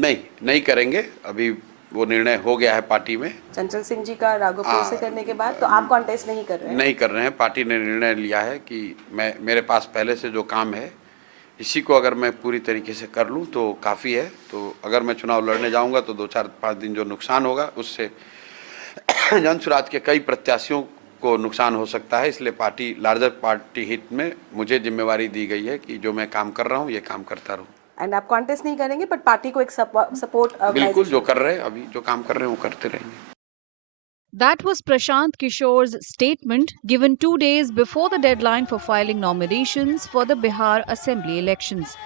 नहीं करेंगे। अभी वो निर्णय हो गया है पार्टी में। चंचल सिंह जी का राघोपुर से करने के बाद तो आप कॉन्टेस्ट नहीं कर रहे हैं? नहीं कर रहे हैं। पार्टी ने निर्णय लिया है कि मेरे पास पहले से जो काम है इसी को अगर मैं पूरी तरीके से कर लूं तो काफ़ी है। तो अगर मैं चुनाव लड़ने जाऊंगा तो 2-4-5 दिन जो नुकसान होगा उससे जन स्वराज के कई प्रत्याशियों को नुकसान हो सकता है। इसलिए पार्टी लार्जर पार्टी हित में मुझे जिम्मेवारी दी गई है कि जो मैं काम कर रहा हूँ ये काम करता रहूँ। एंड आप कॉन्टेस्ट नहीं करेंगे बट पार्टी को एक सपोर्ट बिल्कुल, जो कर रहे हैं अभी जो काम कर रहे हैं वो करते रहेंगे। That was Prashant Kishore's statement given 2 days before the deadline for filing nominations for the Bihar Assembly elections.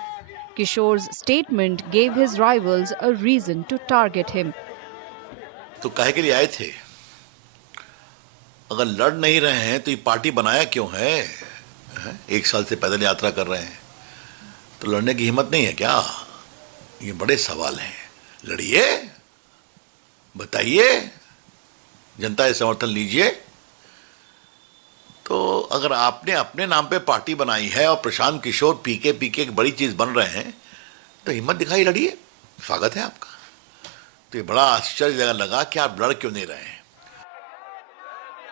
Kishore's statement gave his rivals a reason to target him. तो काहे के लिए आए थे? अगर लड़ नहीं रहे हैं तो ये पार्टी बनाया क्यों है? 1 साल से पैदल यात्रा कर रहे हैं तो लड़ने की हिम्मत नहीं है क्या? ये बड़े सवाल हैं। लड़िए, बताइए, जनता से समर्थन लीजिए। तो अगर आपने अपने नाम पे पार्टी बनाई है और प्रशांत किशोर पीके एक बड़ी चीज बन रहे हैं तो हिम्मत दिखाई, लड़िए, स्वागत है आपका। तो ये बड़ा आश्चर्य लगा कि आप लड़ क्यों नहीं रहे हैं।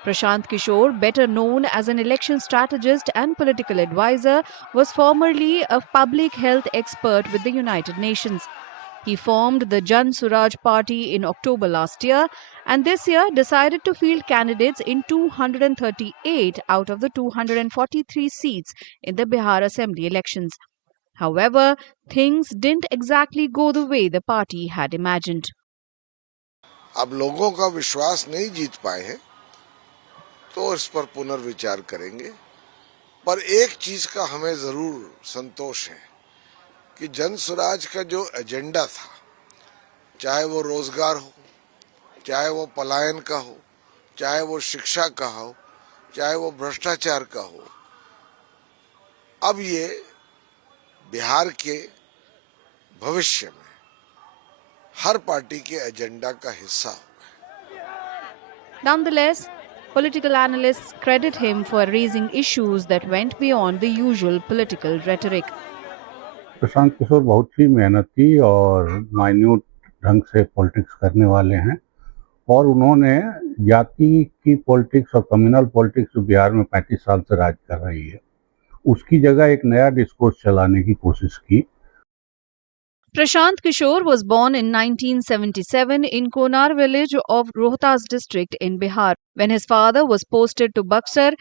Prashant Kishore, better known as an election strategist and political advisor, was formerly a public health expert with the United Nations. He formed the Jan Suraj Party in October last year and this year decided to field candidates in 238 out of the 243 seats in the Bihar Assembly elections. However, things didn't exactly go the way the party had imagined. अब लोगों का विश्वास नहीं जीत पाए हैं तो इस पर पुनर्विचार करेंगे। पर एक चीज का हमें जरूर संतोष है कि जन स्वराज का जो एजेंडा था, चाहे वो रोजगार हो, चाहे वो पलायन का हो, चाहे वो शिक्षा का हो, चाहे वो भ्रष्टाचार का हो, अब ये बिहार के भविष्य में हर पार्टी के एजेंडा का हिस्सा होगा। Nonetheless, political analysts credit him for raising issues that went beyond the usual political rhetoric. Prashant Kishor बहुत ही मेहनती और माइन्यूट ढंग से पॉलिटिक्स करने वाले हैं और उन्होंने जाति की पॉलिटिक्स और कम्युनल पॉलिटिक्स जो बिहार में 35 साल से राज कर रही है उसकी जगह एक नया डिस्कोर्स चलाने की कोशिश की। Prashant Kishore was born in 1977 in Konar village of Rohtas district in Bihar. When his father was posted to Buxar,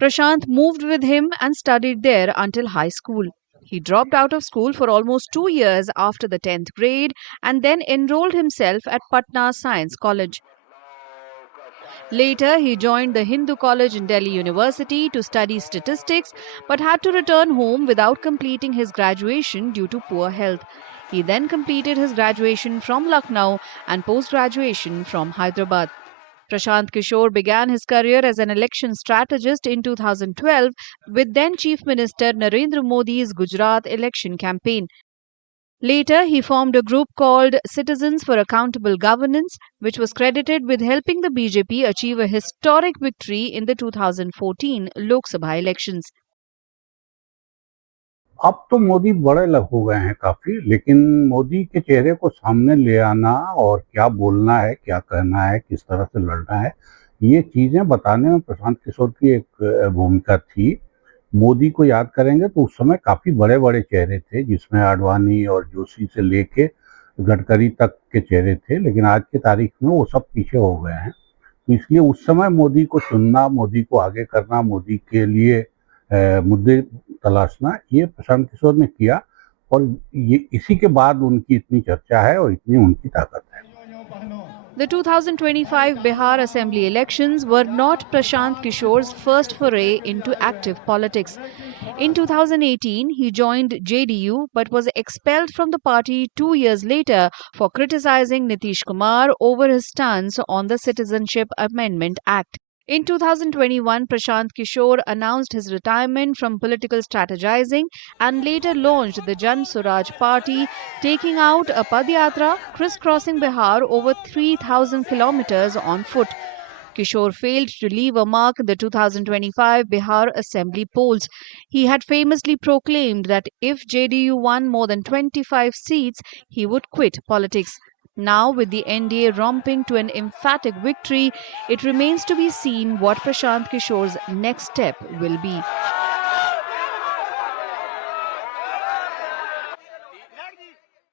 Prashant moved with him and studied there until high school. He dropped out of school for almost 2 years after the 10th grade and then enrolled himself at Patna Science College. Later, he joined the Hindu College in Delhi University to study statistics but had to return home without completing his graduation due to poor health. He then completed his graduation from Lucknow and post-graduation from Hyderabad. Prashant Kishore began his career as an election strategist in 2012 with then Chief Minister Narendra Modi's Gujarat election campaign. Later, he formed a group called Citizens for Accountable Governance, which was credited with helping the BJP achieve a historic victory in the 2014 Lok Sabha elections. अब तो मोदी बड़े हो गए हैं काफी, लेकिन मोदी के चेहरे को सामने ले आना और क्या बोलना है, क्या कहना है, किस तरह से लड़ना है, ये चीजें बताने में प्रशांत किशोर की एक भूमिका थी। मोदी को याद करेंगे तो उस समय काफी बड़े बड़े चेहरे थे जिसमें आडवाणी और जोशी से लेके गडकरी तक के चेहरे थे, लेकिन आज की तारीख में वो सब पीछे हो गए हैं। तो इसलिए उस समय मोदी को चुनना, मोदी को आगे करना, मोदी के लिए मुद्दे तलाशना, ये प्रशांत किशोर ने किया और ये इसी के बाद उनकी इतनी चर्चा है और इतनी उनकी ताकत है। The 2025 Bihar Assembly elections were not Prashant Kishore's first foray into active politics. In 2018, he joined JDU but was expelled from the party 2 years later for criticizing Nitish Kumar over his stance on the Citizenship Amendment Act. In 2021, Prashant Kishore announced his retirement from political strategizing and later launched the Jan Suraj Party, taking out a Padyatra crisscrossing Bihar over 3,000 kilometers on foot. Kishore failed to leave a mark in the 2025 Bihar Assembly polls. He had famously proclaimed that if JDU won more than 25 seats, he would quit politics. Now, with the NDA romping to an emphatic victory, it remains to be seen what Prashant Kishore's next step will be.